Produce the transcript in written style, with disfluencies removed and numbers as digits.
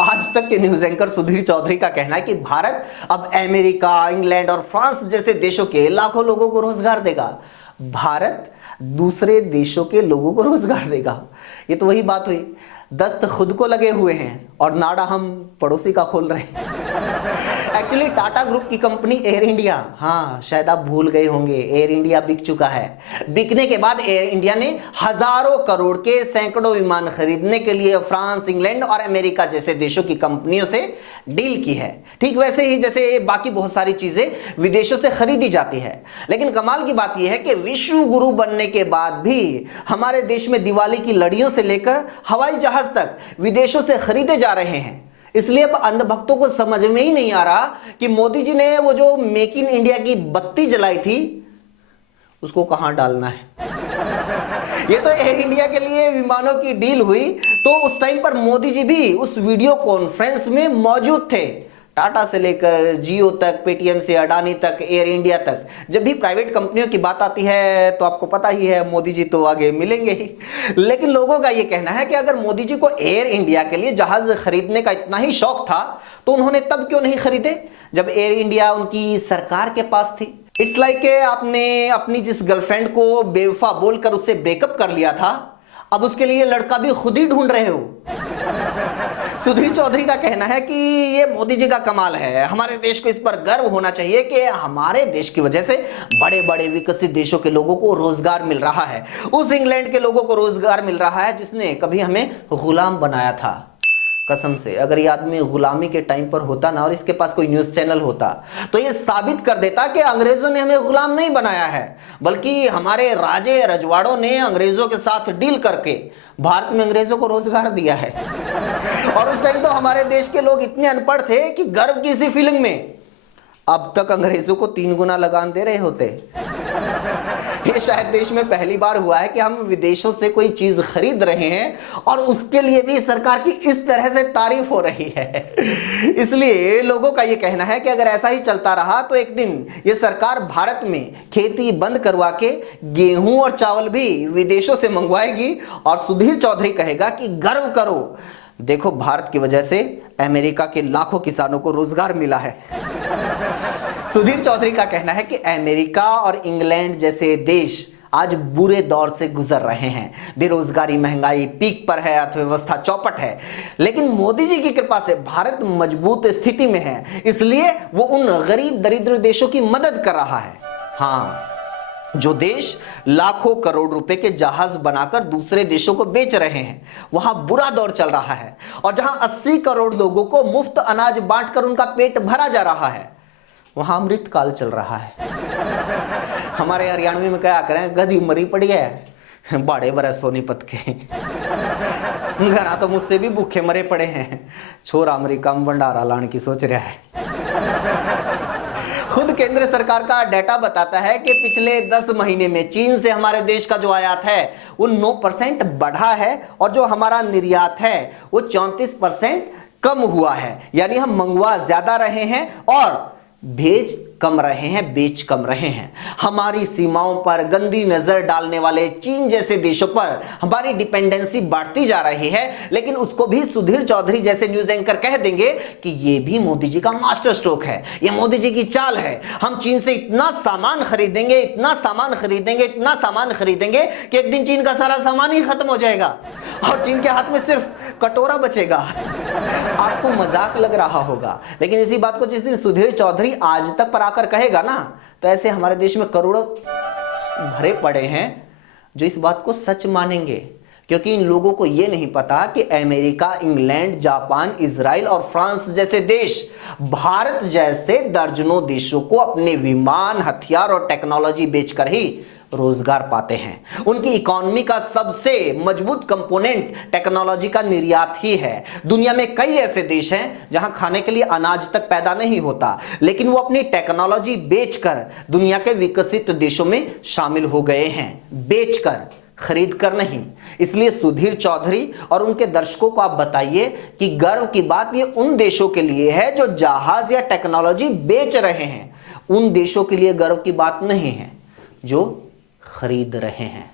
आज तक के न्यूज एंकर सुधीर चौधरी का कहना है कि भारत अब अमेरिका, इंग्लैंड और फ्रांस जैसे देशों के लाखों लोगों को रोजगार देगा। भारत दूसरे देशों के लोगों को रोजगार देगा। ये तो वही बात हुई, दस्त खुद को लगे हुए हैं और नाड़ा हम पड़ोसी का खोल रहे हैं। एक्चुअली टाटा ग्रुप की कंपनी एयर इंडिया, हाँ शायद आप भूल गए होंगे, एयर इंडिया बिक चुका है। बिकने के बाद एयर इंडिया ने हजारों करोड़ के सैकड़ों विमान खरीदने के लिए फ्रांस, इंग्लैंड और अमेरिका जैसे देशों की कंपनियों से डील की है। ठीक वैसे ही जैसे बाकी बहुत सारी चीजें विदेशों से खरीदी जाती है। लेकिन कमाल की बात यह है कि विश्व गुरु बनने के बाद भी हमारे देश में दिवाली की लड़ियों से लेकर हवाई जहाज तक विदेशों से खरीदे जा रहे हैं। इसलिए अब अंधभक्तों को समझ में ही नहीं आ रहा कि मोदी जी ने वो जो मेक इन इंडिया की बत्ती जलाई थी उसको कहां डालना है। ये तो एयर इंडिया के लिए विमानों की डील हुई तो उस टाइम पर मोदी जी भी उस वीडियो कॉन्फ्रेंस में मौजूद थे। टाटा से लेकर जियो तक, पेटीएम से अडानी तक, एयर इंडिया तक, जब भी प्राइवेट कंपनियों की बात आती है तो आपको पता ही है मोदी जी तो आगे मिलेंगे ही। लेकिन लोगों का यह कहना है कि अगर मोदी जी को एयर इंडिया के लिए जहाज खरीदने का इतना ही शौक था तो उन्होंने तब क्यों नहीं खरीदे जब एयर इंडिया उनकी सरकार के पास थी। इट्स लाइक आपने अपनी जिस गर्लफ्रेंड को बेवफा बोलकर उससे ब्रेकअप कर लिया था, अब उसके लिए लड़का भी खुद ही ढूंढ रहे हो। सुधीर चौधरी का कहना है कि ये मोदी जी का कमाल है, हमारे देश को इस पर गर्व होना चाहिए कि हमारे देश की वजह से बड़े बड़े विकसित देशों के लोगों को रोजगार मिल रहा है। उस इंग्लैंड के लोगों को रोजगार मिल रहा है जिसने कभी हमें गुलाम बनाया था। कसम से अगर ये आदमी गुलामी के टाइम पर होता ना और इसके पास कोई न्यूज चैनल होता तो ये साबित कर देता कि अंग्रेजों ने हमें गुलाम नहीं बनाया है, बल्कि हमारे राजे रजवाड़ों ने अंग्रेजों के साथ डील करके भारत में अंग्रेजों को रोजगार दिया है। और उस टाइम तो हमारे देश के लोग इतने अनपढ़ थे कि गर्व की इसी फीलिंग में अब तक अंग्रेजों को 3 गुना लगान दे रहे होते। ये शायद देश में पहली बार हुआ है कि हम विदेशों से कोई चीज खरीद रहे हैं और उसके लिए भी सरकार की इस तरह से तारीफ हो रही है। इसलिए लोगों का ये कहना है कि अगर ऐसा ही चलता रहा तो एक दिन ये सरकार भारत में खेती बंद करवा के गेहूं और चावल भी विदेशों से मंगवाएगी और सुधीर चौधरी कहेगा कि गर्व करो, देखो भारत की वजह से अमेरिका के लाखों किसानों को रोजगार मिला है। सुधीर चौधरी का कहना है कि अमेरिका और इंग्लैंड जैसे देश आज बुरे दौर से गुजर रहे हैं, बेरोजगारी, महंगाई पीक पर है, अर्थव्यवस्था चौपट है, लेकिन मोदी जी की कृपा से भारत मजबूत स्थिति में है, इसलिए वो उन गरीब दरिद्र देशों की मदद कर रहा है। हाँ, जो देश लाखों करोड़ रुपए के जहाज बनाकर दूसरे देशों को बेच रहे हैं वहां बुरा दौर चल रहा है, और जहां 80 करोड़ लोगों को मुफ्त अनाज बांटकर उनका पेट भरा जा रहा है वहां अमृत काल चल रहा है। हमारे हरियाणवी में क्या करें, गधी मरी पड़ी है बाड़े बरस सोनीपत के। घरा तो मुझसे भी भूखे मरे पड़े हैं, छोरा अमरीका में भंडारा लाने की सोच रहा है। खुद केंद्र सरकार का डाटा बताता है कि पिछले 10 महीने में चीन से हमारे देश का जो आयात है वो 9% बढ़ा है और जो हमारा निर्यात है वो 34% कम हुआ है। यानी हम मंगवा ज्यादा रहे हैं और भेज कम रहे हैं, बेच कम रहे हैं। हमारी सीमाओं पर गंदी नजर डालने वाले चीन जैसे देशों पर हमारी डिपेंडेंसी बढ़ती जा रही है, लेकिन उसको भी सुधीर चौधरी जैसे न्यूज एंकर कह देंगे कि ये भी मोदी जी का मास्टर स्ट्रोक है, ये मोदी जी की चाल है। हम चीन से इतना सामान खरीदेंगे, इतना सामान खरीदेंगे, इतना सामान खरीदेंगे कि एक दिन चीन का सारा सामान ही खत्म हो जाएगा और चीन के हाथ में सिर्फ कटोरा बचेगा। आपको मजाक लग रहा होगा, लेकिन इसी बात को जिस दिन सुधीर चौधरी आज तक पर आकर कहेगा ना तो ऐसे हमारे देश में करोड़ों भरे पड़े हैं जो इस बात को सच मानेंगे, क्योंकि इन लोगों को यह नहीं पता कि अमेरिका, इंग्लैंड, जापान, इजराइल और फ्रांस जैसे देश भारत जैसे दर्जनों देशों को अपने विमान, हथियार और टेक्नोलॉजी बेचकर ही रोजगार पाते हैं। उनकी इकोनॉमी का सबसे मजबूत कंपोनेंट टेक्नोलॉजी का निर्यात ही है। दुनिया में कई ऐसे देश हैं जहां खाने के लिए अनाज तक पैदा नहीं होता, लेकिन वो अपनी टेक्नोलॉजी बेचकर दुनिया के विकसित देशों में शामिल हो गए हैं, बेचकर, खरीद कर नहीं। इसलिए सुधीर चौधरी और उनके दर्शकों को आप बताइए कि गर्व की बात ये उन देशों के लिए है जो जहाज या टेक्नोलॉजी बेच रहे हैं, उन देशों के लिए गर्व की बात नहीं है जो खरीद रहे हैं।